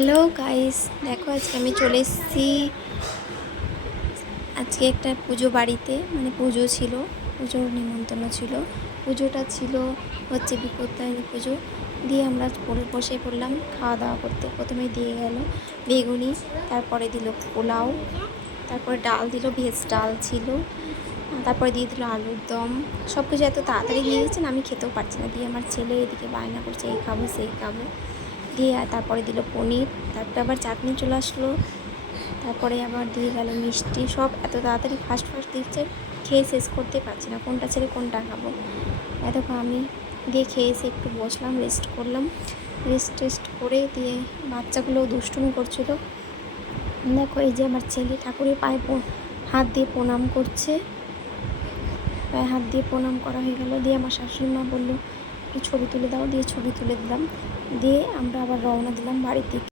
Hello guys, দেখো আজকে আমি চলে এসেছি। আজকে একটা পুজো বাড়িতে, মানে পুজো ছিল, পুজোর নিমন্ত্রণ ছিল। পুজোটা ছিল হচ্ছে বিপত্তারিণী পুজো। দিয়ে আমরা বসে পড়লাম খাওয়া দাওয়া করতে। প্রথমে দিয়ে গেল বেগুনি, তারপরে দিল পোলাও, তারপরে ডাল দিল, ভেজ ডাল ছিল, তারপরে দিয়ে দিল আলুর দম। সব কিছু এত তাড়াতাড়ি দিয়ে দিচ্ছেন, আমি খেতেও পারছি না। দিয়ে আমার ছেলে এদিকে বায়না করছে এই খাবো সেই খাবো। দিয়ে তারপরে দিল পনির, তারপরে আবার চাটনি চলে আসলো, তারপরে আবার দিয়ে গেল মিষ্টি। সব এত তাড়াতাড়ি ফাস্ট ফাস্ট দিচ্ছে, খেয়ে শেষ করতে পারছি না, কোনটা ছেড়ে কোনটা খাবো। এতক্ষণ আমি দিয়ে খেয়ে এসে একটু বসলাম, রেস্ট করলাম। রেস্ট করে দিয়ে বাচ্চাগুলোও দুষ্টুমি করছিল। দেখো এই যে আমার ছেলে ঠাকুরের পায়ে হাত দিয়ে প্রণাম করছে। পায়ে হাত দিয়ে প্রণাম করা হয়ে গেল। দিয়ে আমার শাশুড়ি মা বললো ছবি তুলে দাও, দিয়ে ছবি তুলে দিলাম। দিয়ে আমরা আবার রওনা দিলাম বাড়ির দিকে।